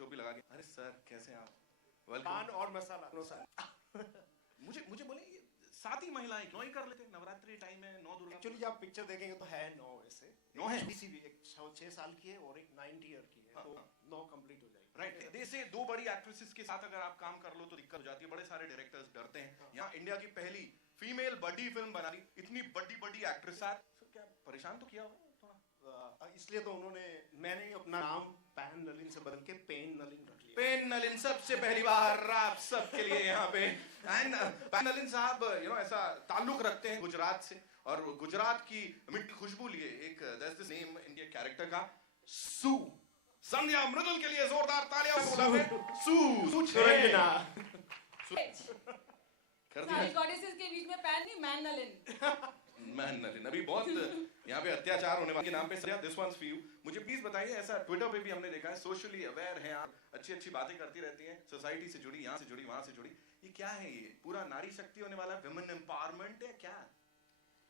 Show भी लगा के, अरे सर कैसे हैं आप, पान और मसाला मुझे बोले ये 7 ही महिलाएं क्यों ही कर लेते, नवरात्रि टाइम है, 9 दुर्गा। एक्चुअली आप पिक्चर देखेंगे तो है 9 वैसे 9 है, किसी भी एक 6 साल की है और एक 90 ईयर की है, तो 9 कंप्लीट हो जाएगी। राइट, जैसे 2 बड़ी एक्ट्रेसेस के साथ अगर आप काम कर लो तो दिक्कत हो जाती है, बड़े सारे डायरेक्टर्स डरते हैं। यहाँ इंडिया की पहली फीमेल बड़ी फिल्म बना दी, इतनी बड़ी एक्ट्रेस, क्या परेशान तो किया होगा थोड़ा, इसलिए तो मैंने अपना नाम पैन नलिन से बदल के पेन नलिन रख लिया। पेन नलिन, सबसे पहली बार आप सबके लिए यहाँ पे पैन नलिन साहब ऐसा ताल्लुक रखते हैं गुजरात से, और गुजरात की मिट्टी खुशबू लिए एक नेम इंडिया कैरेक्टर का सू। संध्या मृदुल के लिए जोरदार तालियां सू सारी गॉडेसेस के बीच में पैन नहीं, मैन नलिन। मैन नलिन, अभी बहुत यहाँ पे अत्याचार होने वाले के नाम पे दिस वंस फॉर यू। मुझे प्लीज बताइए, ऐसा ट्विटर पे भी हमने देखा है, सोशली अवेयर हैं आप, अच्छी बातें करती रहती हैं, सोसाइटी से जुड़ी, यहाँ से जुड़ी, वहां से जुड़ी, ये क्या है, ये पूरा नारी शक्ति होने वाला विमेन एम्पावरमेंट है क्या?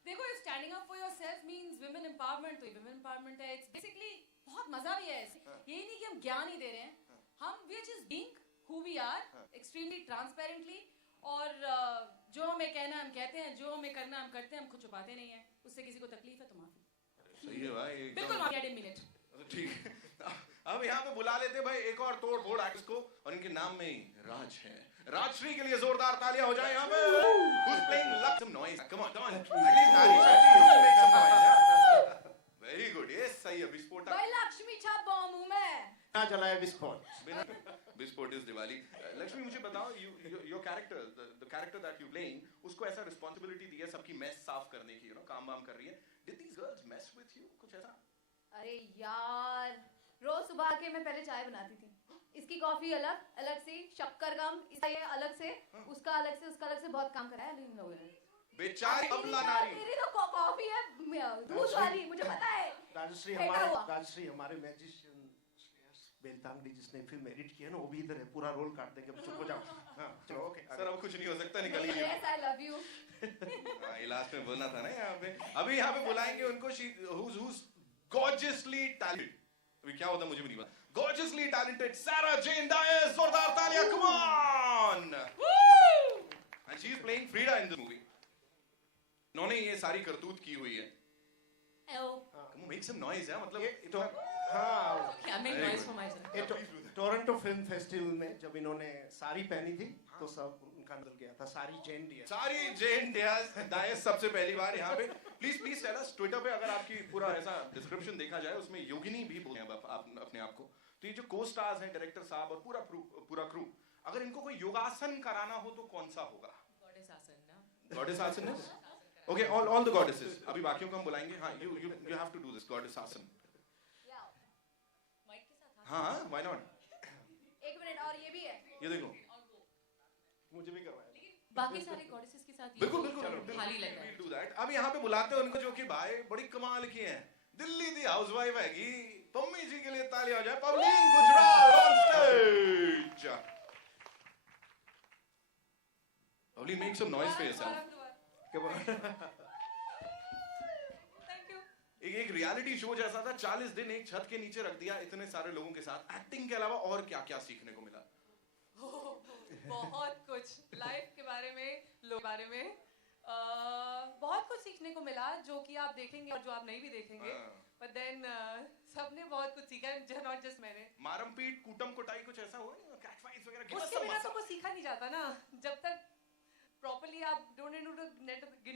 देखो, standing up for yourself means women empowerment, तो विमेन एम्पावरमेंट है। इट्स बेसिकली बहुत मजा भी है, ये नहीं कि हम ज्ञान ही दे रहे हैं, हम we are just being who we are extremely transparently, और जो हमें कहना हम कहते हैं, जो हमें करना हम करते हैं, हम खुद छुपाते नहीं है। उससे किसी को तकलीफ है तो माफी। सही है भाई, बिल्कुल माफी, आई डिडंट मीन इट। ठीक है, अब यहाँ पे बुला लेते भाई एक और तोड़ फोड़ आर्टिस्ट को, और इनके नाम में ही राज है। राजश्री के लिए जोरदार तालियां हो जाए यहाँ पे। Who's playing some noise? Come on, at least नारी शक्ति, you can make some noise. Very good, ये सही है। विस्फोटक भाई लक्ष्मी छाप बम हूँ मैं, ना जलाया विस्फोट। विस्फोट इज दिवाली। लक्ष्मी मुझे बताओ, your character, the character that you playing, उसको ऐसा रिस्पांसिबिलिटी दी है सबकी मेस साफ करने की, काम वाम कर रही है, did these girls mess with you, कुछ ऐसा? अरे यार, रोज सुबह के मैं पहले चाय बनाती थी, इसकी कॉफी अलग से, शक्कर कम, इसका ये अलग से, उसका अलग से, उसका अलग से, बहुत काम कराया इन लोगों ने। बेचारी अबला नारी। तेरी तो कॉफी है दूध वाली, मुझे पता है। राजश्री हमारे मैजिशियन बेलतांगड़ी जिसने फिल्म एडिट किया ना, वो भी इधर है, पूरा रोल काट देंगे, चुप हो जाओ। हाँ चलो ओके सर, अब कुछ नहीं हो सकता, निकलिए। Yes I love you. ये लास्ट में बोलना था ना यहाँ पे। अभी यहाँ पे बुलाएंगे उनको, who's gorgeously talented, अभी क्या होता मुझे भी नहीं पता, gorgeously talented Sarah Jane Dias, जोरदार तालियां, come on, and she is playing Frida in this movie। उन्होंने ये सारी करतूत की हुई है। Make some noise यार, मतलब टोरंटो फिल्म फेस्टिवल में जब इन्होंने साड़ी पहनी थी तो सब उनका बदल गया था। सारी जेन डायस सबसे पहली बार यहाँ पे। प्लीज टेल अस, ट्विटर पे अगर आपकी पूरा ऐसा डिस्क्रिप्शन देखा जाए, उसमें योगिनी भी बोलते हैं आप अपने आप को, तो ये जो को स्टार्स हैं, डायरेक्टर साहब और पूरा क्रू, अगर इनको कोई योगासन कराना हो तो कौन सा होगा? गॉडेस आसन। ओके, ऑल द गॉडेसेस, अभी बाकियों को हम बुलाएंगे। हाँ, you have to do this goddess asan. हाँ, व्हाई नॉट? एक मिनट, और ये भी है, ये देखो, मुझे भी करवाया, बाकी सारे गॉडेसेस के साथ बिल्कुल खाली लग रहा है। Do that. अब यहाँ पे बुलाते हैं उनको जो कि भाई बड़ी कमाल की हैं, दिल्ली दी हाउसवाइफ हैगी, पम्मी जी के लिए ताली हो जाए। Pavleen Gujral on stage. Pavleen, make some noise for yourself. एक रियलिटी शो जैसा था, 40 दिन एक छत के नीचे रख दिया इतने सारे लोगों के साथ। एक्टिंग के अलावा और क्या क्या सीखने को मिला? बहुत कुछ, लाइफ के बारे में, लोग बारे में, बहुत कुछ सीखने को मिला, जो कि आप देखेंगे और जो आप नहीं भी देखेंगे। बट देन सबने बहुत कुछ सीखा, नॉट जस्ट मैंने। मारम पीट, कूटम कुटाई, कुछ ऐसा हुआ? कैट फाइट्स वगैरह? उसके बिना तो कुछ सीखा नहीं जाता ना, जब तक प्रॉपर्ली आप don't know the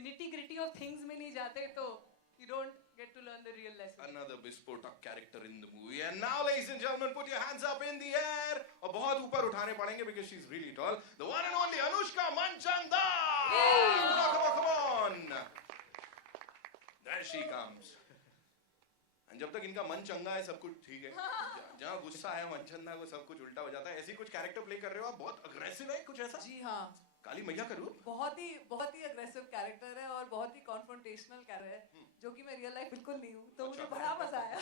nitty gritty of things में नहीं जाते, तो you don't get to learn the real lesson. Another Bispotak character in the movie. And now, ladies and gentlemen, put your hands up in the air. और बहुत ऊपर उठाने पड़ेंगे because she's really tall. The one and only Anushka Manchanda. Come on. There she comes. And जब तक इनका मन चंगा है, सब कुछ ठीक है। जहाँ गुस्सा है मनचंदा को, सब कुछ उल्टा हो जाता है। ऐसी कुछ कैरेक्टर प्ले कर रहे हो आप, बहुत अग्रेसिव है कुछ ऐसा? जी हाँ, काली मैया का रूप। बहुत ही अग्रेसिव कैरेक्टर है और बहुत ही कॉन्फ्रंटेशनल कैरेक्टर है, जो कि मैं रियल लाइफ बिल्कुल नहीं हूँ, तो मुझे बड़ा मजा आया।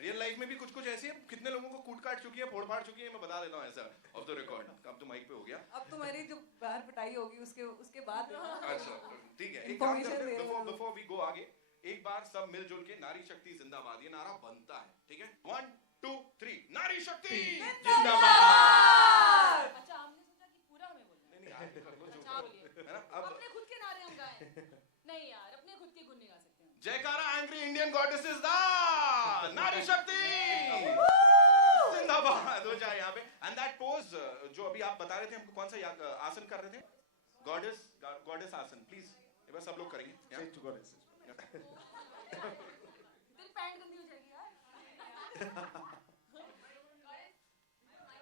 रियल लाइफ में भी कुछ ऐसी है, कितने लोगों को कूट काट चुकी है, फोड़ फाड़ चुकी है, मैं बता देता हूँ ऐसा ऑफ द रिकॉर्ड। अब तो माइक पे हो गया, अब तो मेरी जो बाहर पिटाई होगी उसके बाद। अच्छा ठीक है, एक काम करते हैं, बिफोर वी गो आगे, एक बार सब मिलजुल के नारी शक्ति जिंदाबाद ये नारा बनता है, ठीक है? 1 2 3 नारी शक्ति जिंदाबाद। अच्छा हमने सोचा कि पूरा हमें बोलना है। नहीं आप कर लो जो अच्छा बोलिए। है ना। अब अपने खुद के नारे हम गाएं। नहीं यार अपने खुद के गुण नहीं गा सकते हम। जयकारा एंग्री इंडियन गॉडेसेस दा नारी शक्ति जिंदाबाद हो जाए यहाँ पे। एंड दैट पोज जो अभी आप बता रहे थे हमको, कौन सा आसन कर रहे थे? गॉडेस आसन। प्लीज एक बार सब लोग करेंगे। Change to goddesses. तेरी पैंट गंदी हो जाएगी यार।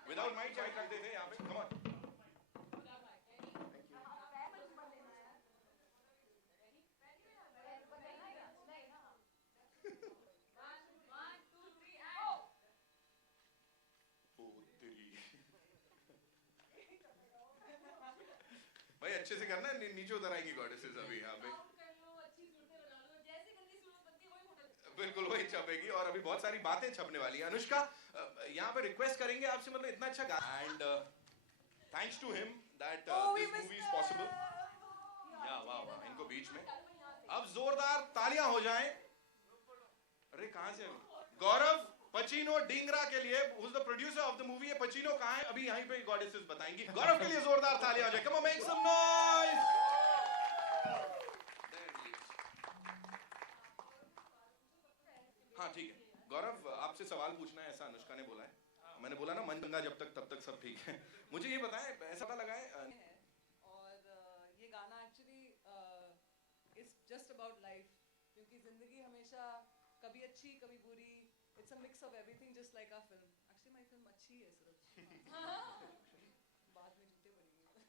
विदाउट माइक चाहे कर देते यहाँ पे। Come on. भाई अच्छे से करना, नीचे उतर आएंगी गॉडेसेस अभी यहाँ पे। बिल्कुल वही छपेगी और अभी बहुत सारी बातें छपने वाली है। अनुष्का यहाँ पे रिक्वेस्ट करेंगे आपसे, मतलब इतना अच्छा and thanks to him that this movie is possible. या वाह वाह, इनको बीच में अब जोरदार तालियां हो जाएं। अरे कहां से गौरव पचीनो डिंगरा के लिए, who is the producer of the movie. ये पचीनो कहां है अभी यहीं पे गॉडेसेस बताएंगी। गौरव के लिए जोरदार तालियां हो जाए। Come on make some noise. हाँ ठीक है गौरव, आपसे सवाल पूछना है ऐसा अनुष्का ने बोला है। मैंने बोला ना मन चंगा जब तक तब तक सब ठीक है। मुझे ये बताएं, ऐसा पता लगा है और ये गाना actually is just about life, क्योंकि जिंदगी हमेशा कभी अच्छी कभी बुरी, it's a mix of everything just like our film. Actually my film अच्छी है सिर्फ बाद में जूते पड़ेंगे।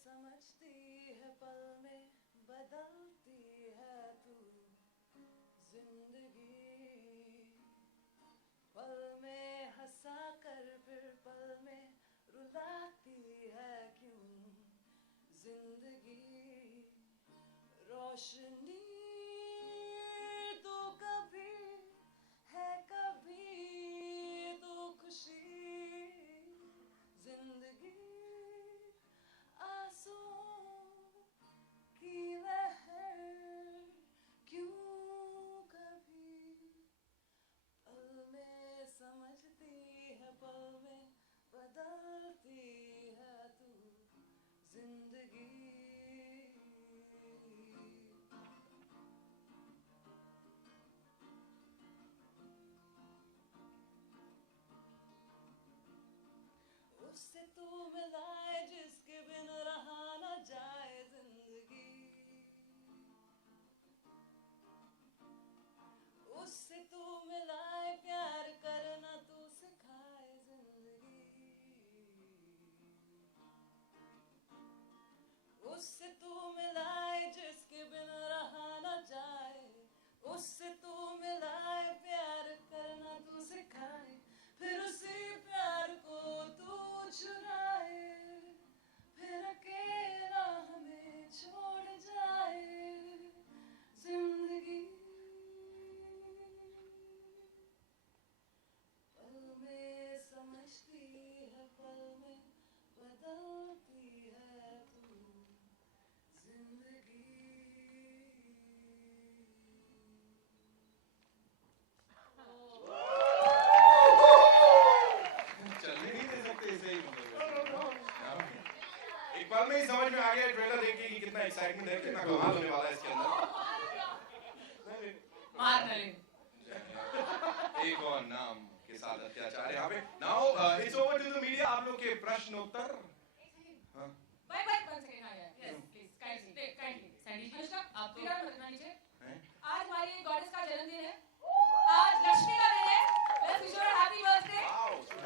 समझती है पल में बदलती है तू जिंदगी, पल में हंसा कर फिर पल में रुलाती है क्यों जिंदगी। रोशनी तो कभी है कभी तो खुशी जिंदगी, की लहर क्यों कभी पल में समझती है पल में बदलती है तू जिंदगी। उससे तू मिलाए जिसके बिन रहा न जाए जिंदगी, उससे तू मिलाए प्यार करना तू सिखाए जिंदगी, उससे तू मिलाए जिसके बिन रहा न जाए, उससे तू मिलाए प्यार करना तू सिखाए, फिर उसी प्यार को तू चुराए, फिर अकेला हमें छोड़ जाए जिंदगी। पल में समझती है पल में बदलती है तू जिंदगी। पल में ही समझ में आ गया ट्रेलर देख के कि कितना एक्साइटमेंट है, कितना कमाल होने वाला है इसके अंदर। एक और नाम के साथ अत्याचार यहाँ पे। Now it's over to the media. आप लोग के प्रश्न उत्तर। बाय बाय 1 सेकंड आ गया। Yes please kindly Sandy Anushka आप तो रखना नीचे। आज हमारी गॉडेस का जन्मदिन है, आज लक्ष्मी का दिन है। Let's wish her happy birthday.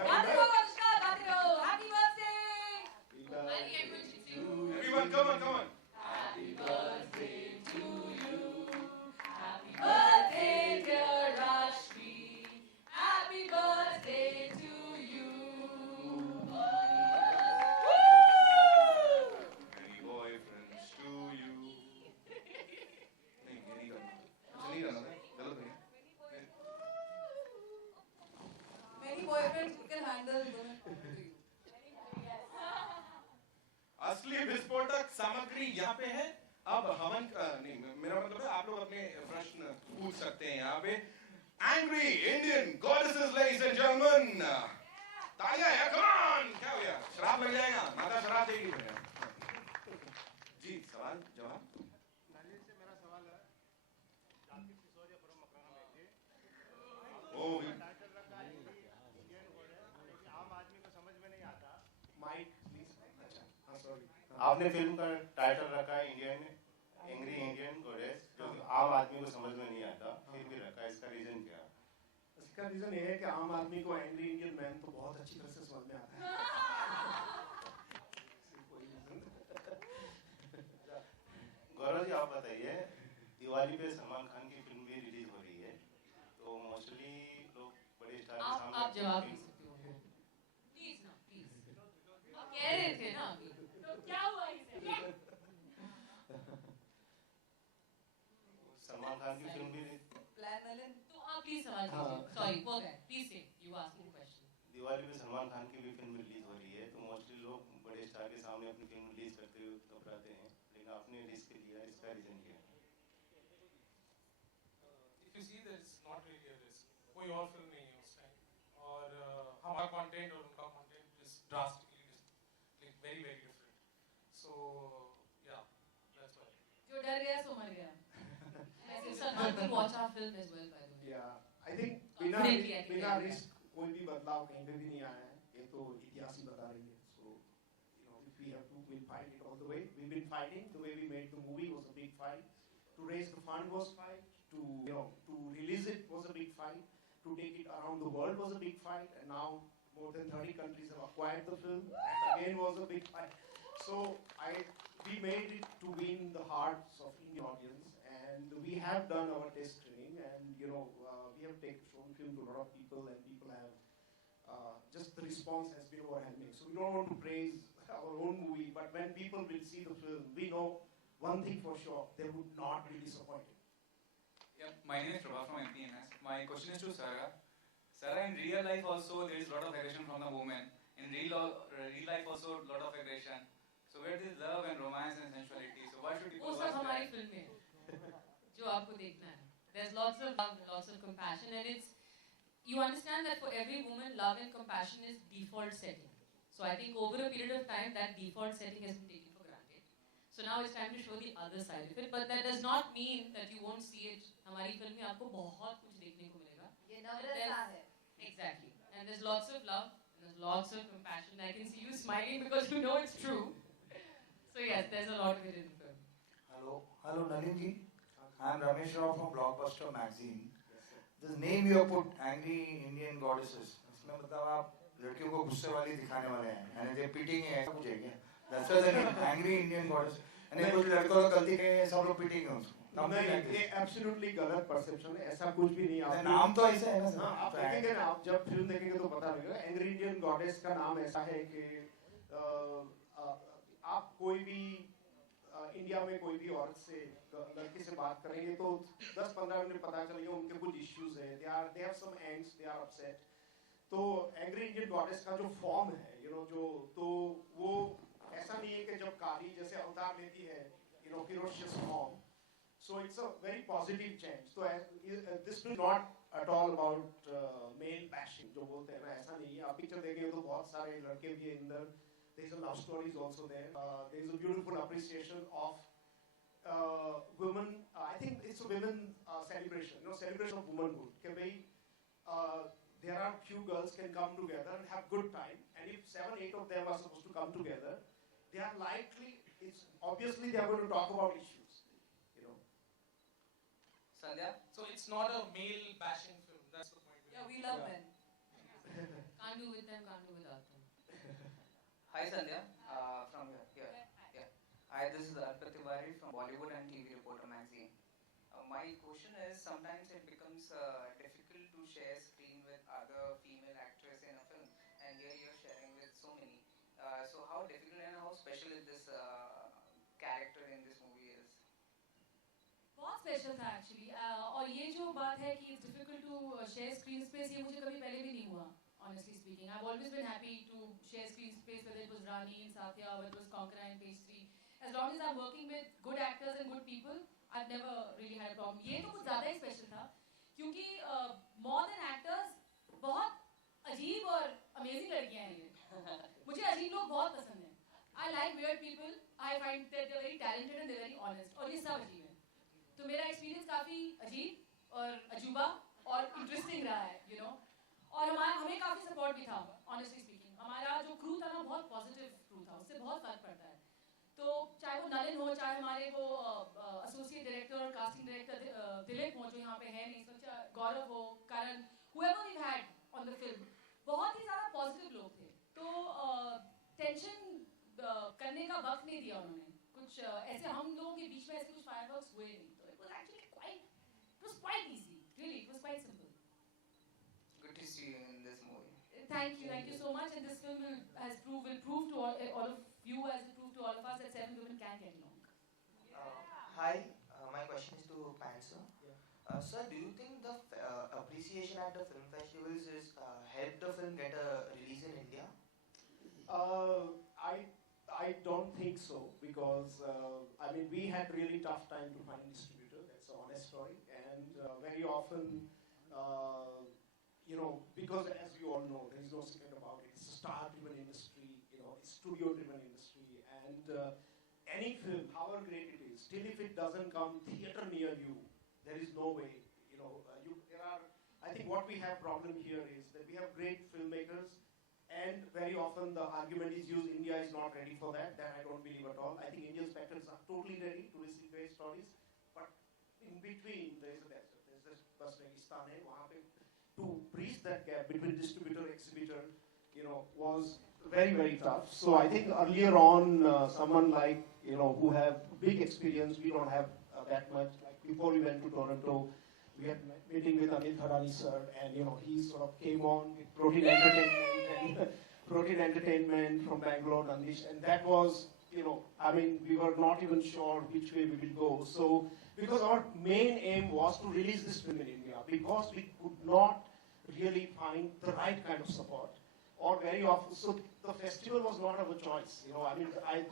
गाते रहो अनुष्का, गाते रहो happy birthday. Everyone, come on, come on. Happy birthday to you. Happy birthday dear Rashmi. Happy birthday to you. Woo! तक सामग्री यहाँ पे है। अब हवन नहीं, मेरा मतलब है आप लोग अपने प्रश्न पूछ सकते हैं यहाँ पे। Angry Indian goddesses, ladies and gentlemen. तालियां यार, come on! क्या हो गया? शराब लग जाएगा, माता शराब देगी फिर। जी, सवाल जवाब। नलिन से मेरा सवाल है, जाकिर सिसोदिया फ्रॉम मकराना में थे। ओ, टाइटल रखा है इंडियन वर्ड है, लेकिन आम आदमी को समझ में नहीं आता। Mic please. अच्छा, हाँ सॉरी। आपने फिल्म का टाइटल रखा है इंडियन एंग्री इंडियन गॉडेस, जो आम आदमी को समझ में नहीं आता, फिर भी रखा है, इसका रीजन क्या है? इसका रीजन ये है कि आम आदमी को एंग्री इंडियन मैन तो बहुत अच्छी तरह से समझ में आता है। गौरव जी आप बताइए, दिवाली पे सलमान खान की फिल्म भी रिलीज हो रही है, तो मोस्टली लोग बड़े स्टार के सामने आप जवाब दे सकते हो प्लीज ना, प्लीज। आप कह रहे थे ना अभी, तो क्या हुआ इसे? सलमान खान की फिल्म भी प्लान नलिन तो आप प्लीज सवाल कीजिए। सॉरी, हो गया। प्लीज से यू आस्किंग क्वेश्चन। दिवाली पे सलमान खान की भी फिल्म रिलीज हो रही है, तो मोस्टली लोग बड़े स्टार के सामने अपनी फिल्म रिलीज करते हुए घबराते हैं, लेकिन आपने रिस्क लिया, इसका रीजन क्या है? If you see, there is not really a risk. कोई और फिल्म नहीं है उस टाइम, और हमारा कंटेंट और उनका content is drastically very very different. So yeah, that's why. जो डर गया सो मर गया। ऐसे Salman will watch our film as well, by the way. Yeah, I think Definitely, I think बिना I रिस्क कोई भी बदलाव कहीं पे भी नहीं आया है, ये तो इतिहास ही बता रही है। So you know, if we have to, we'll fight it all the way. We've been fighting. The way we made the movie was a big fight. To raise the fund was fight. To release it was a big fight. To take it around the world was a big fight. And now more than 30 countries have acquired the film. That again was a big fight. So we made it to win the hearts of Indian audience, and we have done our test screening, and we have shown film to a lot of people, and people have just the response has been overwhelming. So we don't want to praise our own movie, but when people will see the film, we know one thing for sure: they would not be disappointed. Yeah, my name is Prabha from MPNS. My question is to Sarah. Sarah, in real life also there is a lot of aggression from the women. In real life also a lot of aggression. So where is love and romance and sensuality? So why should people वो watch सब हमारी that? Film में जो आपको देखना है। There's lots of love, lots of compassion, and you understand that for every woman, love and compassion is default setting. So I think over a period of time, that default setting has been taken for granted. So now it's time to show the other side of it, but that does not mean that you won't see it. हमारी film में आपको बहुत कुछ देखने को मिलेगा। ये नवरसा है। Exactly, and there's lots of love, and there's lots of compassion. I can see you smiling because you know it's true. So yes, there's a lot of it in the film. Hello Nalin ji. I'm Ramesh Rao from Blockbuster Magazine. This name you have put, Angry Indian Goddesses. इसमें मतलब आप लड़कियों को गुस्से वाली दिखाने वाले हैं, यानी जे पीटिंग है, ऐसा कुछ है क्या? That's why the name Angry Indian Goddesses. यानी कुछ लड़कों को गलती के सब लोग पीटेंगे उसको। नहीं, ये एब्सोल्युटली गलत परसेप्शन है, ऐसा कुछ भी नहीं। आप नाम तो ऐसा है ना सर? हाँ, आप देखेंगे ना, आप जब फिल्म देखेंगे तो पता लगेगा। एंग्री इंडियन गॉडेस का नाम ऐसा है कि आप कोई भी इंडिया में कोई भी औरत से लड़की से बात करेंगे तो 10-15 मिनट पता चलेगा उनके कुछ इश्यूज है, they have some angst, they are upset. तो एंग्री इंडियन गॉडेस का जो फॉर्म है, तो वो ऐसा नहीं है कि जब काली जैसे अवतार लेती है, ferocious form. So it's a very positive change. So this is not at all about male bashing जो बोलते हैं ना, ऐसा नहीं है। आप पिक्चर देखेंगे तो बहुत सारे लड़के भी हैं अंदर। There's a love story is also there. There's a beautiful appreciation of women. I think it's a women celebration, celebration of womanhood. कि भाई there are few girls can come together and have good time, and if 7-8 of them are supposed to come together, they are likely. It's obviously they are going to talk about issues. Sandhya? So it's not a male bashing film. That's the point. Yeah, we love men. Can't do with them, can't do without them. Hi Sandhya, from here. Yeah. Hi, this is Arpit Tiwari from Bollywood and TV Reporter Magazine. My question is, sometimes it becomes difficult to share screen with other female actors in a film, and here you're sharing with so many. So how difficult and how special is this character in this movie is? बहुत special था actually, और ये जो बात है कि it's difficult to share screen space, ये मुझे कभी पहले भी नहीं हुआ। Honestly speaking, I've always been happy to share screen space, whether it was Rani in Satya, whether it was Conqueror in Page 3. as long as I'm working with good actors and good people, I've never really had a problem. ये तो कुछ ज़्यादा ही special था, क्योंकि more than actors, बहुत अजीब और amazing लड़कियाँ हैं ये. मुझे अजीब लोग बहुत पसंद हैं. I like weird people. I find that they're very talented and they're very honest. और ये सब अजीब हैं. तो मेरा experience काफी अजीब और अजूबा और interesting रहा है, you know. और हमें काफी support भी था, honestly speaking. हमारा जो crew था ना बहुत positive crew था, उससे बहुत फर्क पड़ता है. तो चाहे वो नलिन हो, चाहे हमारे वो associate director और casting director दिलीप हो जो यहाँ पे हैं नहीं इस वक्त, गौरव हो, करण, whoever we've had on the film, बहुत ही ज़्यादा positive लोग थे. तो tension करने का वक्त नहीं दिया उन्होंने. कुछ ऐसे हम लोगों के बीच में ऐसे कुछ fireworks हुए नहीं. तो it was actually quite easy. Really, it was quite simple. Good to see you in this movie. Thank you so much. And this film will prove to all of you as it proved to all of us that 7 women can get along. Hi, my question is to Pan sir. Sir, do you think the appreciation at the film festivals is helped the film get a release in India? I don't think so, because I mean, we had really tough time to find a distributor. That's an honest story, and very often, you know, because as you all know, there is no secret about it. It's a star-driven industry, you know, it's studio-driven industry, and any film, however great it is, still if it doesn't come theater near you, there is no way, you know. I think what we have problem here is that we have great filmmakers, and very often the argument is used, India is not ready for that. That I don't believe at all. I think Indian spectators are totally ready to receive great stories, but in between there is a desert. There's this bus Registan hai, wahan pe to bridge that gap between distributor exhibitor, you know, was very, very tough. So I think earlier on, someone like, you know, who have big experience, we don't have that much. Like before we went to Toronto, we had meeting with Amit Harani sir, and you know, he sort of came on with Protein Entertainment and Protein Entertainment from Bangalore, Nandish, and that was, you know, I mean, we were not even sure which way we will go. So, because our main aim was to release this film in India, because we could not really find the right kind of support, or very often, so the festival was not our choice. You know, I mean,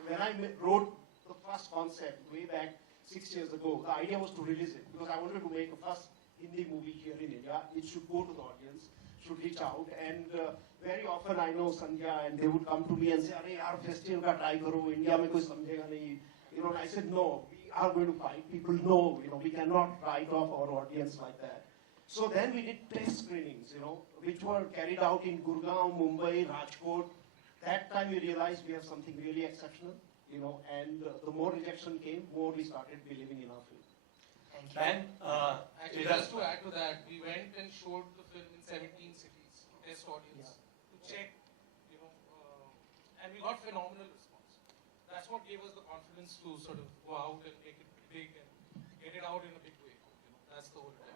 when I wrote the first concept way back 6 years ago, the idea was to release it, because I wanted to make a first Hindi movie here in India. It should go to the audience, should reach out, and very often I know Sandhya, and they would come to me and say, "Arey, yaar, festival ka try karo, India mein koi samjhega nahi." You know, and I said, "No, we are going to fight. People know, you know, we cannot write off our audience like that." So then we did test screenings, you know, which were carried out in Gurgaon, Mumbai, Rajkot. That time we realized we have something really exceptional, you know, and the more rejection came, more we started believing in our film. Ben, actually, just to add to that, we went and showed the film in 17 cities, test audience, to check, you know, and we got phenomenal response. That's what gave us the confidence to sort of go out and make it big and get it out in a big way. You know, that's the whole time.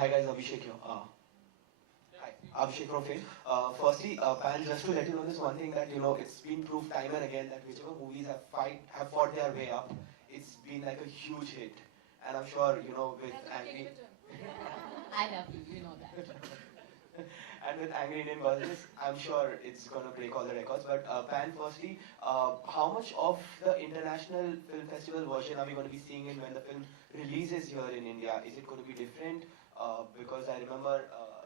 Hi guys, Abhishek here. Hi, Abhishek from Fame. Firstly, Pan, just to let you know this one thing, that you know, it's been proved time and again that whichever movies have fought their way up, it's been like a huge hit. And I'm sure, you know, with Angry... I know, you know that. And with Angry Indian Girls, I'm sure it's going to break all the records. But Pan, firstly, how much of the international film festival version are we going to be seeing in when the film releases here in India? Is it going to be different? Because I remember,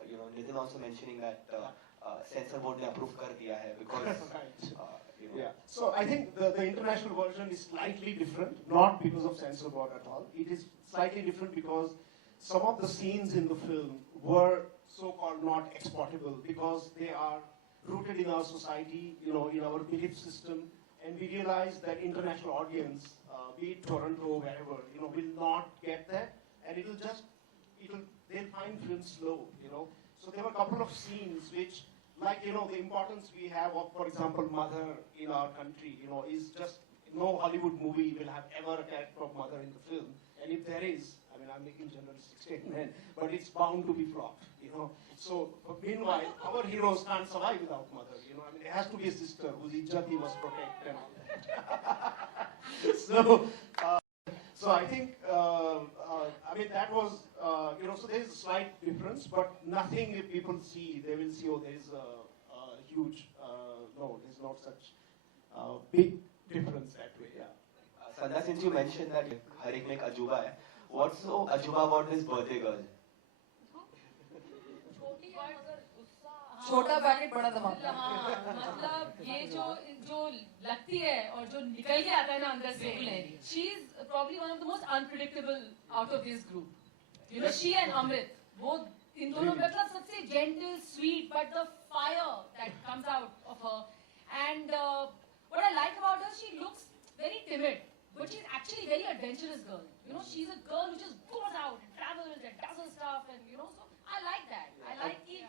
you know, Nitin also mentioning that censor board ne approve kar diya hai because. You know. Yeah. So I think the international version is slightly different, not because of censor board at all. It is slightly different because some of the scenes in the film were so-called not exportable because they are rooted in our society, you know, in our belief system, and we realized that international audience, be it Toronto, wherever, you know, will not get that, and they'll find film slow, you know. So there were a couple of scenes which, like, you know, the importance we have of, for example, mother in our country, you know, is just, no Hollywood movie will have ever a character of mother in the film. And if there is, I mean, I'm making generalistic statement, but it's bound to be flopped, you know. So, meanwhile, our heroes can't survive without mother, you know. I mean, there has to be a sister whose ijjat he must protect and all that. So I think, I mean, that was, you know, so there's a slight difference, but nothing if people see, they will see, oh, there's a huge, no, there's not such big difference that way, yeah. Sandhya, since you mentioned that हर एक में एक अजूबा है, what's so अजूबा about this birthday girl? छोटा packet बड़ा धमाका। हाँ, मतलब ये जो लगती है और जो निकल के आता है ना अंदर से, she is probably one of the most unpredictable out of this group. You know, she and Amrit, वो इन दोनों मतलब सबसे gentle, sweet, but the fire that comes out of her. And what I like about her, she looks very timid, but she's actually very adventurous girl. You know, she's a girl who just goes out and travels and does her stuff, and you know, so I like that. I like it.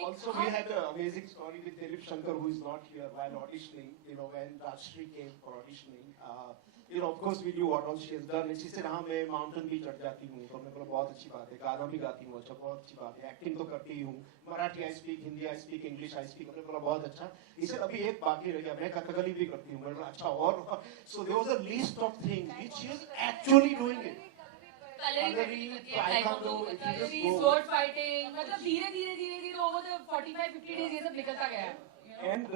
Also, we had an amazing story with Dilip Shankar, who is not here, while auditioning. You know, when Rajshri came for auditioning, you know, of course, we knew what all she has done. And she said, "हाँ, मैं mountain भी चढ़ जाती हूँ, तो मैं बोला बहुत अच्छी बात है, गाना भी गाती हूँ, अच्छा बहुत अच्छी बात है, acting तो करती ही हूँ, Marathi I speak, Hindi I speak, English I speak." हमने बोला बहुत अच्छा. He said, "अभी एक बाकी रह गया, मैं कथकली भी करती हूँ." मैंने बोला अच्छा और. So there was a list of things which she is actually doing it. Sword fighting, मतलब धीरे over the 45-50 days ये सब निकलता गया. And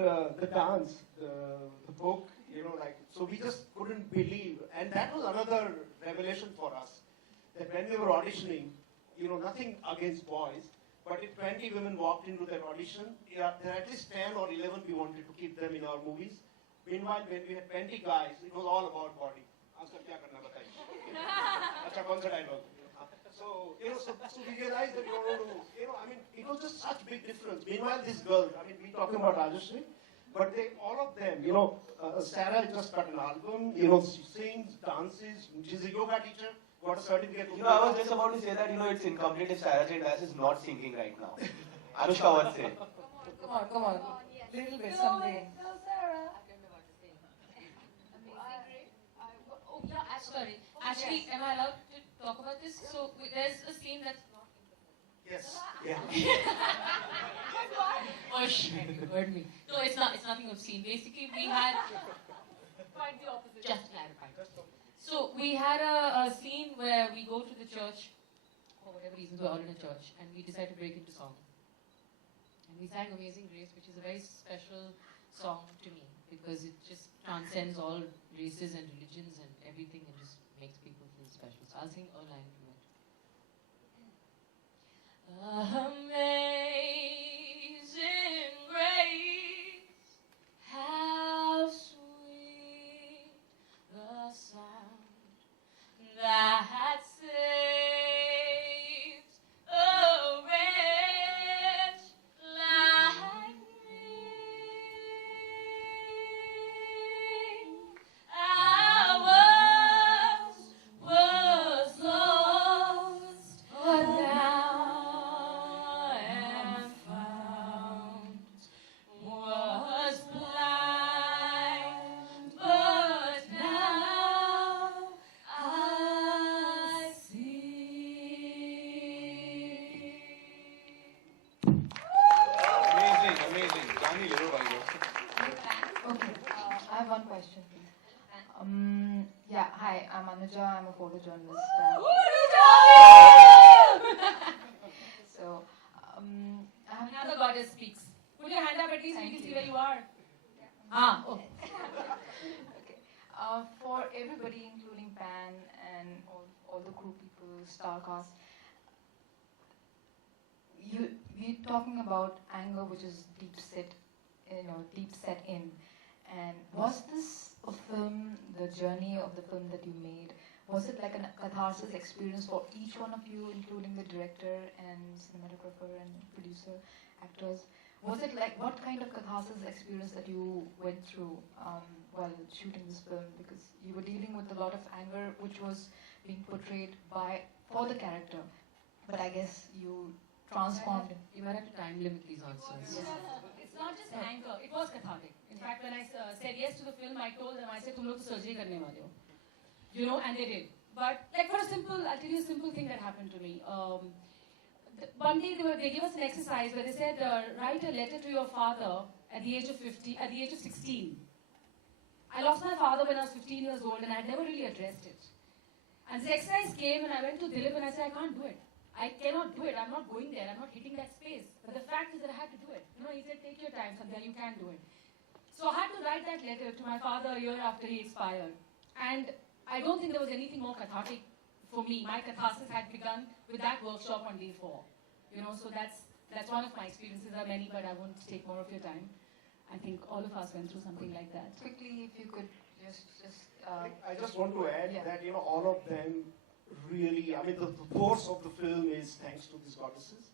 the dance, the folk, you know, like, so we just couldn't believe. And that was another revelation for us. That when we were auditioning, you know, nothing against boys, but if 20 women walked into their audition, there are at least 10 or 11 we wanted to keep them in our movies. Meanwhile, when we had 20 guys, it was all about body. Answer क्या करना बताइए. अच्छा कौन सा dialogue? So, you know, so we realized that we were going to, you know, I mean, it was just such big difference. Meanwhile, these girls, I mean, we're talking about Rajashri, but they, all of them, you know, Sarah just got an album, you know, she sings, dances, she's a yoga teacher, got a certificate. You know, I was just about to say that, you know, it's incomplete if Sarah Jane Bass is not singing right now. Anushka, what say? Come on. Little bit, something. Sorry. Actually, am I allowed to talk about this? So there's a scene that's. Yes. Yeah. Oh shit! You heard me. No, it's not. It's nothing obscene. Basically, we had. Quite the opposite. Just clarify. So we had a scene where we go to the church, for whatever reasons we're all in a church, and we decide to break into song. And we sang Amazing Grace, which is a very special song to me because it just transcends all races and religions and everything and just makes people feel special. So I'll sing a line from it. Amazing grace, how sweet the sound that saves a wretch like me. I was lost, but now am found. Was blind, but now I see. Amazing. Jani, little by Okay, I have one question, please. Yeah, hi, I'm Anuja. I'm a photojournalist. So, I have Another goddess speaks. Put your hand up at least so we Thank can see you. where you are. Ah, oh. Okay. For everybody, including Pan and all the crew people, star cast, we're talking about anger, which is deep set in. And was this a film, the journey of the film that you made? Was it like a catharsis experience for each one of you, including the director and cinematographer and producer, actors? Was it like, what kind of catharsis experience that you went through while shooting this film? Because you were dealing with a lot of anger, which was being portrayed for the character, but I guess you transformed it. You had to time limit these answers. It's not just anger, it was cathartic. In fact, when I said yes to the film, I told them, I said, "Tum log to surgery karne wale ho." You know, and they did. But like I'll tell you a simple thing that happened to me. One day they gave us an exercise where they said, write a letter to your father at the age of 16. I lost my father when I was 15 years old and I had never really addressed it. And this exercise came and I went to Dilip and I said, I can't do it. I cannot do it. I'm not going there. I'm not hitting that space. But the fact is that I had to do it. You know, he said, take your time, Sandhya, you can do it. So I had to write that letter to my father a year after he expired. And I don't think there was anything more cathartic for me. My catharsis had begun with that workshop on day 4. You know, so that's one of my experiences. There are many, but I won't take more of your time. I think all of us went through something like that. Quickly, if you could I just want to add that, you know, all of them really, I mean, the force of the film is thanks to these goddesses.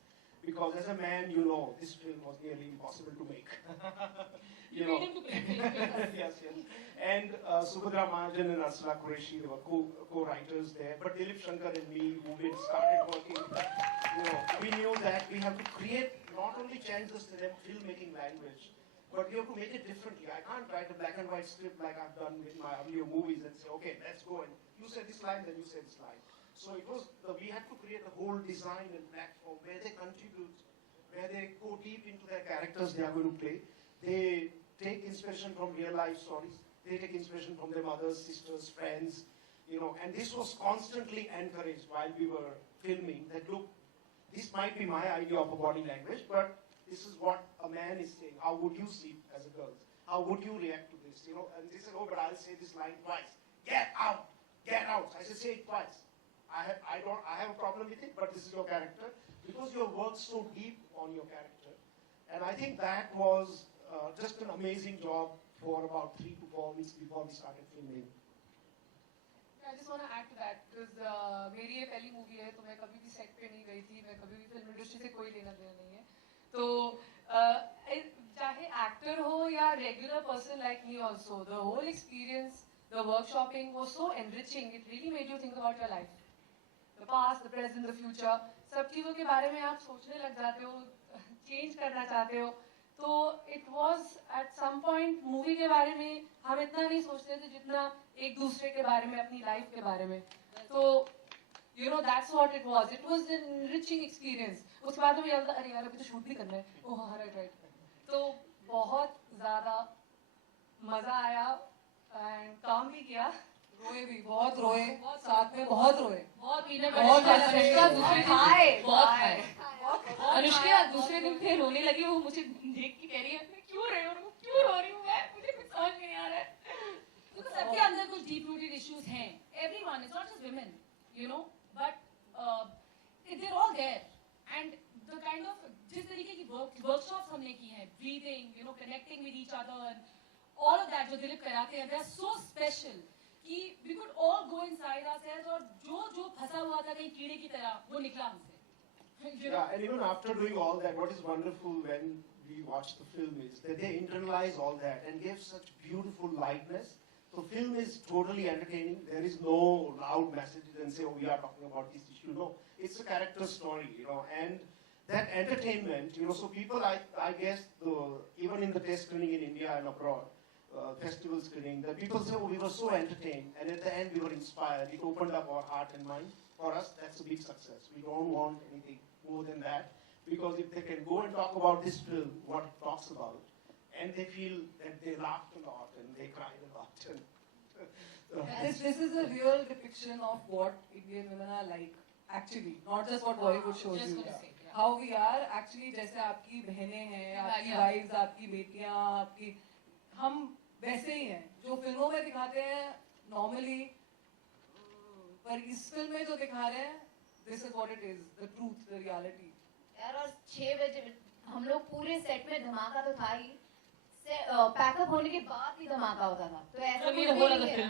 Because as a man, you know, this film was nearly impossible to make. you know. Yes. And Subhadra Mahajan and Arsula Qureshi, they were co-writers there. But Dilip Shankar and me, who had started working, you know, we knew that we have to create, not only change the filmmaking language, but we have to make it differently. I can't write a black and white script like I've done with my earlier movies and say, okay, let's go and you say this line, then you say this line. So it was, we had to create a whole design and platform where they contribute, where they go deep into their characters they are going to play. They take inspiration from real life stories. They take inspiration from their mothers, sisters, friends, you know, and this was constantly encouraged while we were filming that, look, this might be my idea of a body language, but this is what a man is saying. How would you see it as a girl? How would you react to this? You know, and they said, oh, but I'll say this line twice. Get out, get out. I said, say it twice. I have a problem with it, but this is your character, because you have worked so deep on your character. And I think that was just an amazing job for about 3 to 4 weeks before we started filming. I just want to add to that, because मेरी ये पहली movie है, तो मैं कभी भी set पे नहीं गई थी, मैं कभी भी फिल्म इंडस्ट्री से कोई लेना देना नहीं है. तो चाहे एक्टर हो या regular person like me also, the whole experience, the workshopping was so enriching. It really made you think about your life. The past, the present, the future, सब चीज़ों के बारे में आप सोचने लग जाते हो, चेंज करना चाहते हो. तो it was at some point movie के बारे में हम इतना नहीं सोचते थे जितना एक दूसरे के बारे में, अपनी लाइफ के बारे में. तो you know, that's what it was. It was an enriching experience. उसके बाद मुझे लगा, अरे यार अभी तो शूट भी करना है. ओह हाँ, राइट. तो बहुत ज़्यादा मज़ा आया and काम भी किया. रोए भी, बहुत रोए, साथ में बहुत रोए, बहुत पीने बहुत अनुष्का दूसरे दिन बहुत अनुष्का दूसरे दिन फिर रोने लगी. वो मुझे देख के कह रही है, मैं क्यों रही हूँ, क्यों रो रही हूँ मैं, मुझे कुछ समझ नहीं आ रहा है. क्योंकि सबके अंदर कुछ deep rooted issues हैं. Everyone, it's not just women, you know, but they're all there. And the kind of जिस तरीके की workshops हमने की हैं, breathing, you know, connecting with each other, and all of that जो दिलीप कराते हैं, they're so special. कि we could all go inside ourselves और जो फंसा हुआ था कहीं कीड़े की तरह वो निकला हमसे. Yeah, and even after doing all that, what is wonderful when we watch the film is that they internalize all that and give such beautiful lightness. So film is totally entertaining. There is no loud messages and say, oh, we are talking about this issue. No, it's a character story, you know, and that entertainment, you know, so people, I guess, even in the test screening in India and abroad, festival screening, that people say, oh, we were so entertained, and at the end we were inspired. It opened up our heart and mind. For us, that's a big success. We don't want anything more than that, because if they can go and talk about this film, what it talks about, and they feel that they laughed a lot and they cried a lot. And this is a real depiction of what Indian women are like, actually, not just what Bollywood shows you. How we are actually, जैसे आपकी बहनें हैं, आपकी wives, आपकी बेटियां, आपकी हम वैसे ही हैं जो फिल्मों में दिखाते हैं normally, पर इस फिल्म में जो दिखा रहे हैं, this is what it is, the truth, the reality. यार और 6 बजे हम लोग पूरे सेट में धमाका तो था ही, पैकअप होने के बाद भी धमाका होता था. तो ऐसा कुछ भी नहीं है,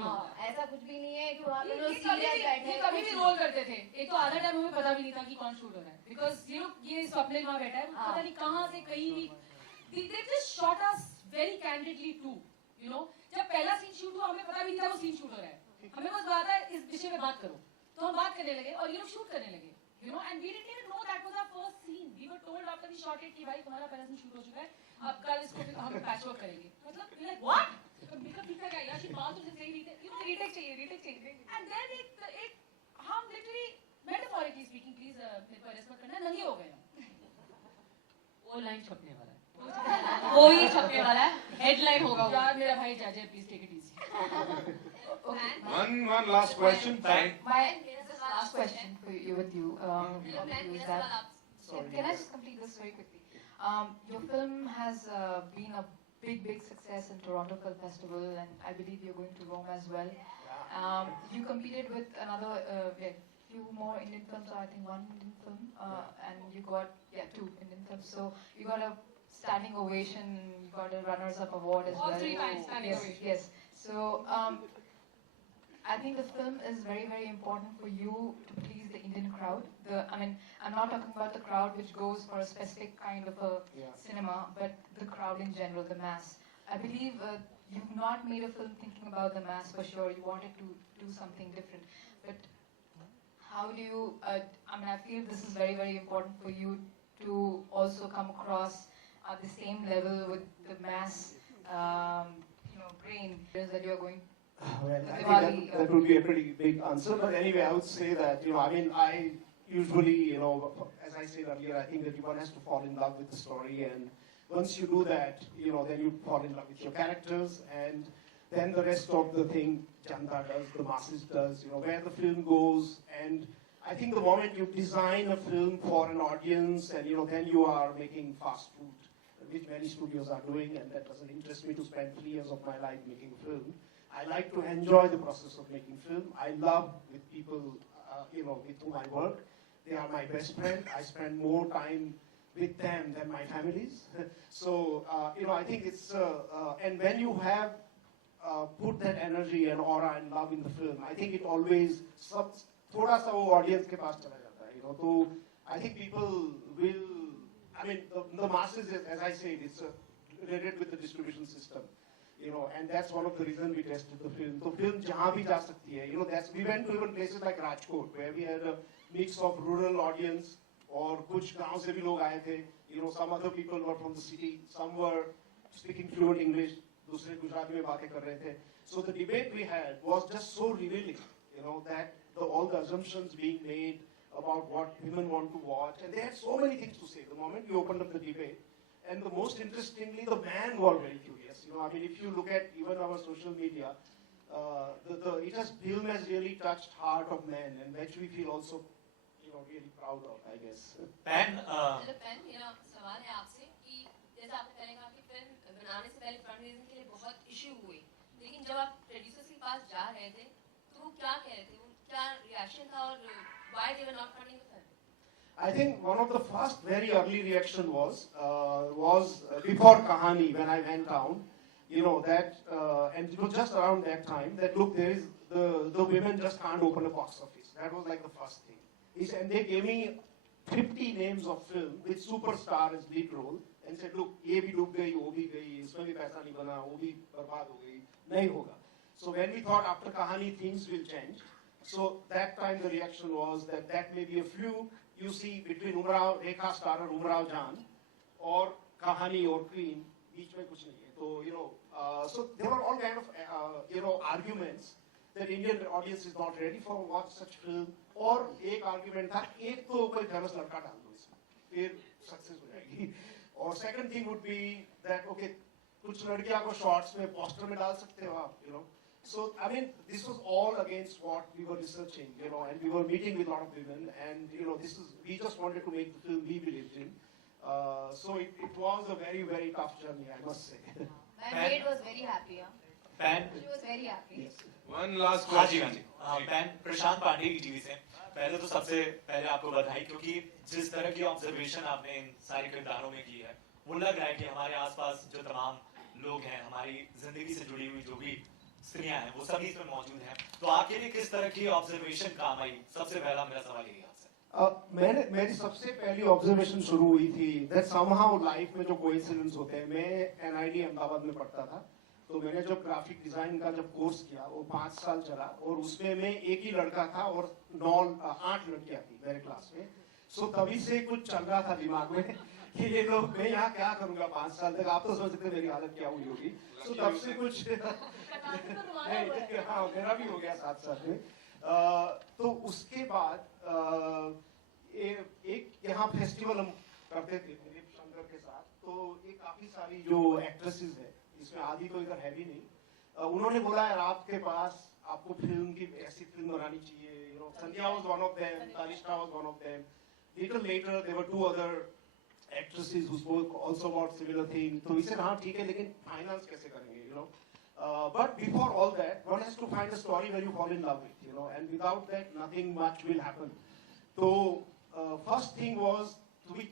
ऐसा कुछ भी नहीं है कि वहाँ पे लोग सीरियस बैठे हैं. कभी भी रोल करते थे. एक तो आधा टाइम हमें पता भी नहीं था कि कौन शूट हो रहा है, because you know ये स्वप्निल वहाँ बैठा है, पता नहीं कहाँ से कहीं भी. They just shot us very candidly too, you know. जब पहला सीन शूट हुआ हमें पता भी नहीं था वो सीन शूट हो रहा है. हमें बस बात है इस विषय में बात करो, तो हम बात करने लगे और ये लोग शूट करने लगे, you know, and we didn't even know that was our first scene. We were told after we shot it कि भाई तुम्हारा पहला सीन शूट हो चुका है, अब कल इसको हम पैच वर्क करेंगे. मतलब we like what? मेकअप ठीक है क्या यार, ये बात तो सही नहीं थी, you know, रीटेक चाहिए. And then it हम literally metaphorically speaking, please मेरे को रेस्पेक्ट करना, नंगे हो गए हम. वो लाइन छपने वाला है. वो ही छपने वाला है, हेडलाइन होगा यार. मेरा भाई जाजे, please take it easy. One last question. My last question for you is that, can I just complete this very quickly? Your film has been a big success in Toronto Film Festival, and I believe you're going to Rome as well. You competed with another few more Indian films, or I think one Indian film, and you got 2 Indian films. So you got a standing ovation. You got a runners-up award as well. All 3 times standing ovation. Yes. So I think the film is very, very important for you to please the Indian crowd. I'm not talking about the crowd which goes for a specific kind of a cinema, but the crowd in general, the mass. I believe you've not made a film thinking about the mass for sure. You wanted to do something different. But how do you, I feel this is very, very important for you to also come across at the same level with the mass, brain that you're going. Well, I think that would be a pretty big answer. But anyway, I would say that, I usually, as I said earlier, I think that one has to fall in love with the story. And once you do that, then you fall in love with your characters. And then the rest of the thing, Janta does, the masses does, where the film goes. And I think the moment you design a film for an audience and, then you are making fast food, which many studios are doing, and that doesn't interest me to spend 3 years of my life making a film. I like to enjoy the process of making film. I love with people, with whom I work. They are my best friend. I spend more time with them than my families. So, I think it's, and when you have put that energy and aura and love in the film, I think it always, thoda sa wo audience ke paas chala jata hai, So, I think people will, the masses, as I said, it's related with the distribution system. And that's one of the reasons we tested the film. So film jahan bhi ja sakti hai, we went to even places like Rajkot, where we had a mix of rural audience, or kuch gaon se bhi log aaye the, some other people were from the city, some were speaking fluent English, dusre Gujarati mein baatein kar rahe the. So the debate we had was just so revealing, that all the assumptions being made about what women want to watch, and they had so many things to say. The moment we opened up the debate, and the most interestingly, the men were very curious. If you look at even our social media, film has really touched heart of men, and which we feel also, really proud of, I guess. Pan, मेरा सवाल है आपसे कि जैसे आपने पहले कहा कि फिल्म बनाने से पहले फंडरेजिंग के लिए बहुत इश्यू हुए, लेकिन जब आप प्रोड्यूसर्स के पास जा रहे थे, तो वो क्या कह रहे थे, क्या रिएक्शन था और why they were not funding the film? I think one of the first very early reaction was before Kahani, when I went down, that, and it was just around that time, that look, there is, the women just can't open a box office. That was like the first thing. And they gave me 50 names of film with superstar as lead role, and said, look, ye bhi doob gayi, wo bhi gayi, isme bhi paisa nahi bana, wo bhi barbaad ho gayi, nahi hoga. So when we thought after Kahani things will change, so that time the reaction was that may be a fluke. You see between Umrao, Rekha starrer Umrao Jan, or Kahani or Queen, beech mein kuch nahi hai. So there were all kind of, arguments that Indian audience is not ready for watch such film. और एक argument था, एक तो कोई famous लड़का डाल दो इसमें, फिर success हो जाएगी. और second thing would be that okay, कुछ लड़कियां को shorts में poster में डाल सकते हो आप, So, this was all against what we were researching, and we were meeting with a lot of women, and, we just wanted to make the film we believed in. So it was a very, very tough journey, I must say. My maid was very happy, Pan. She was very happy. Yes. One last हाँ question. जी, pan प्रशांत पांडे की TV से पहले तो सबसे पहले आपको बधाई, क्योंकि जिस तरह की ऑब्जर्वेशन आपने इन सारे किरदारों में की है, वो लग रहा है कि हमारे आसपास जो तमाम लोग हैं, हमारी जिंदगी से जुड़ी हुई जो भी स्त्रियां हैं, वो सभी इसमें मौजूद हैं. तो आपके लिए किस तरह की ऑब्जर्वेशन काम आई? सबसे पहला मेरा सवाल यही आपसे. मेरी सबसे पहली ऑब्जर्वेशन शुरू हुई थी that somehow लाइफ में जो कोइंसिडेंस होते हैं, मैं NID अहमदाबाद में पढ़ता था, तो मैंने जब ग्राफिक डिजाइन का जब कोर्स किया, वो 5 साल चला, और उसमें मैं एक ही लड़का था और 8 लड़कियां थी मेरे क्लास में. सो तभी से कुछ चल रहा था दिमाग में कि ये लोग, मैं यहाँ क्या करूंगा 5 साल तक, आप तो समझ सकते मेरी हालत क्या हुई होगी. सो तब से कुछ हाँ, मेरा भी हो गया 7 साल में. तो उसके बाद एक यहाँ फेस्टिवल हम करते थे मेरे शंकर के साथ, तो ये काफी सारी जो एक्ट्रेसेस है, इसमें आदि तो इधर है भी नहीं, उन्होंने बोला यार आपके पास, आपको फिल्म की ऐसी फिल्म बनानी चाहिए. संध्या was one of them, Talishka was one of them. Little later there were 2 other actresses who spoke also about similar thing. तो we said हाँ ठीक है, लेकिन फाइनेंस कैसे करेंगे, But before all that, one has to find a story where you fall in love with, you know, and without that, nothing much will happen. So, first thing was to be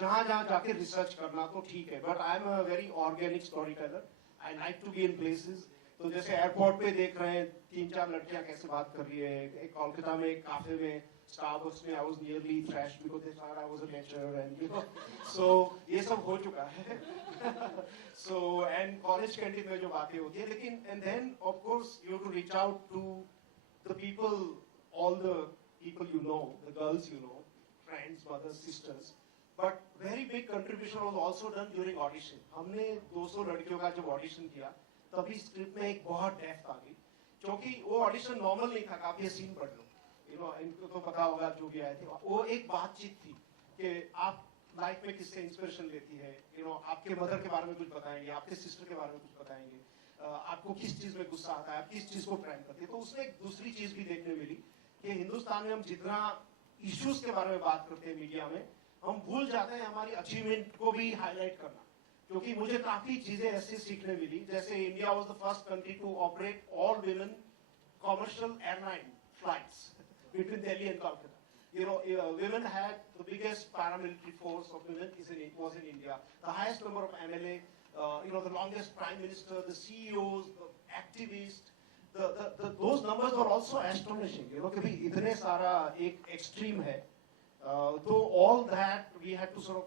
जहाँ जाके research करना तो ठीक है, but I am a very organic storyteller. I like to be in places. तो जैसे airport पे देख रहे हैं 3-4 लड़कियां कैसे बात कर रही है, एक कोलकाता में एक काफे में Starbucks में I was nearly thrashed because they thought I was a lecturer and you know, so ये सब हो चुका है. So and college canteen में जो बातें होती है, लेकिन and then of course you have to reach out to the people, all the people you know, the girls you know, friends, mothers, sisters. But very big contribution was also done during audition. हमने 200 लड़कियों का जब audition किया, तभी script में एक बहुत depth आ गई, क्योंकि वो ऑडिशन नॉर्मल नहीं था कि आप ये सीन पढ़ लो, you know, इनको तो पता होगा जो भी आए थे, वो एक बातचीत थी कि आप लाइफ में किससे इंस्पिरेशन लेती है, you know, आपके मदर के बारे में कुछ बताएंगे, आपके सिस्टर के बारे में कुछ बताएंगे, आपको किस चीज में गुस्सा आता है, आप किस चीज को प्राइम करते हैं. तो उसमें एक दूसरी चीज भी देखने मिली कि हिंदुस्तान में हम जितना इश्यूज के बारे में बात करते हैं मीडिया में, हम भूल जाते हैं हमारी अचीवमेंट को भी हाईलाइट करना. क्योंकि मुझे काफी चीजें ऐसे सीखने मिली, जैसे India was the first country to operate all women commercial airline flights between Delhi and Kolkata. You know, women had the biggest paramilitary force of women was in India. The highest number of MLA, you know, the longest prime minister, the CEOs, the activists, those numbers were also astonishing. You know, कि भाई इतने सारा एक extreme है. So all that we had to sort of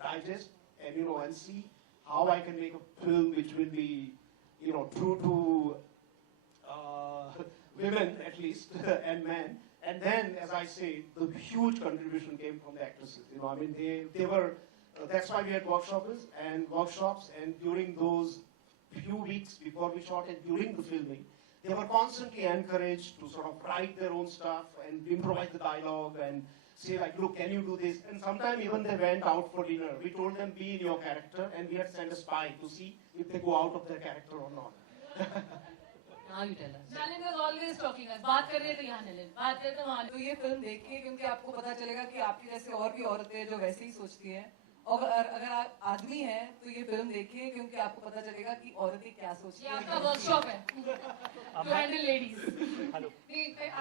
digest and, you know, and see how I can make a film which will be, you know, true to women at least and men. And then, as I say, the huge contribution came from the actresses. You know, I mean, they were. That's why we had workshops, and during those few weeks before we shot and during the filming, they were constantly encouraged to sort of write their own stuff and improvise the dialogue and say like, look, can you do this? And sometimes even they went out for dinner. We told them, be in your character, and we had sent a spy to see if they go out of their character or not. Now you tell us. Nalin was always talking us. बात कर रहे थे यहाँ नलिन, बात करते वहाँ. तो ये फिल्म देखिए क्योंकि आपको पता चलेगा कि आपकी जैसे और भी औरतें जो वैसे ही सोचती हैं. और अगर आप आदमी हैं तो ये फिल्म देखिए क्योंकि आपको पता चलेगा कि औरतें क्या सोचती हैं. ये आपका वर्कशॉप है. To handle ladies. Hello.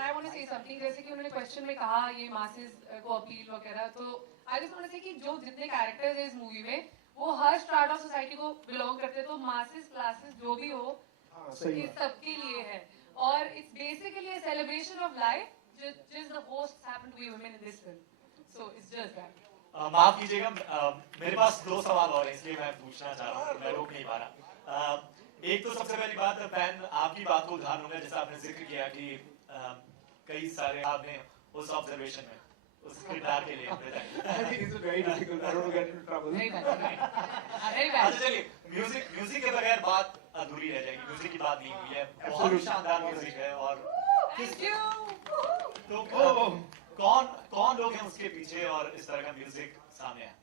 I want to say something. जैसे कि उन्होंने क्वेश्चन में कहा ये मासेस को अपील वगैरह, तो I just want to say कि जो जितने कैरेक्टर्स हैं इस मूवी में वो हर स्ट्राट ऑफ सोसाइटी को बिलोंग करते हैं. तो मासेस क्लासेस जो भी हो इस सबके लिए है. और it's basically a celebration of life. Just the hosts happen to be women in this film. So it's just that. माफ कीजिएगा, मेरे पास 2 सवाल और हैं, इसलिए मैं पूछना चाह रहा हूँ, मैं रोक नहीं पा रहा. एक तो सबसे पहली बात, पैन आपकी बात को उदाहरण लूंगा, जैसा आपने जिक्र किया कि कई सारे आपने उस ऑब्जर्वेशन में उस किरदार के लिए I think it's very difficult. I don't want to get into trouble. अच्छा चलिए, म्यूजिक के बगैर बात अधूरी रह जाएगी. म्यूजिक की बात नहीं हुई है, बहुत शानदार म्यूजिक है. और तो कौन लोग हैं उसके पीछे और इस तरह का म्यूजिक सामने है?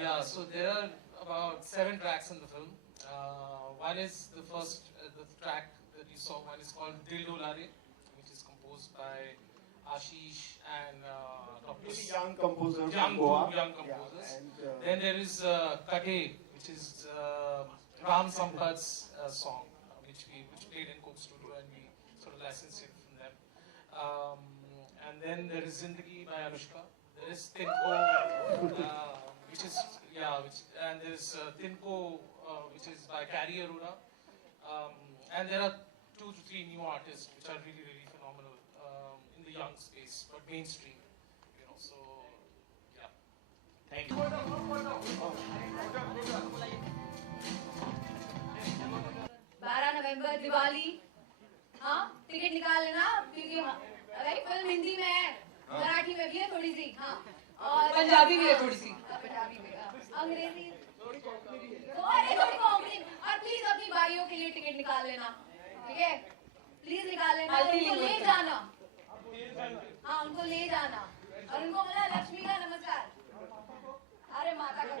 Yeah, so there are about 7 tracks in the film. One is the first, the track that you saw. One is called Dil Dolare, which is composed by Ashish and Dr. Young composers. Young composers. Yeah, and, then there is Kate, which is Ram Sampat's song, which played in Coke Studio, and we sort of licensed it from them. And then there is Zindagi by Anushka. There is Tinko, and there is Tinko, which is by Carrie Arora. And there are 2 to 3 new artists which are really, really phenomenal in the young space, but mainstream, you know. So, yeah. Thank you. 12 नवंबर दिवाली. हाँ, ticket निकाल लेना क्योंकि अगर film Hindi में है, मराठी में भी है थोड़ी सी, हाँ, और पंजाबी भी है थोड़ी सी, पंजाबी भी है, अंग्रेजी थोड़ी कॉमेडी. और प्लीज अपनी भाइयों के लिए टिकट निकाल लेना, ठीक है? प्लीज निकाल लेना, उनको ले जाना. हाँ, उनको ले जाना और उनको बोला लक्ष्मी का नमस्कार. अरे माता का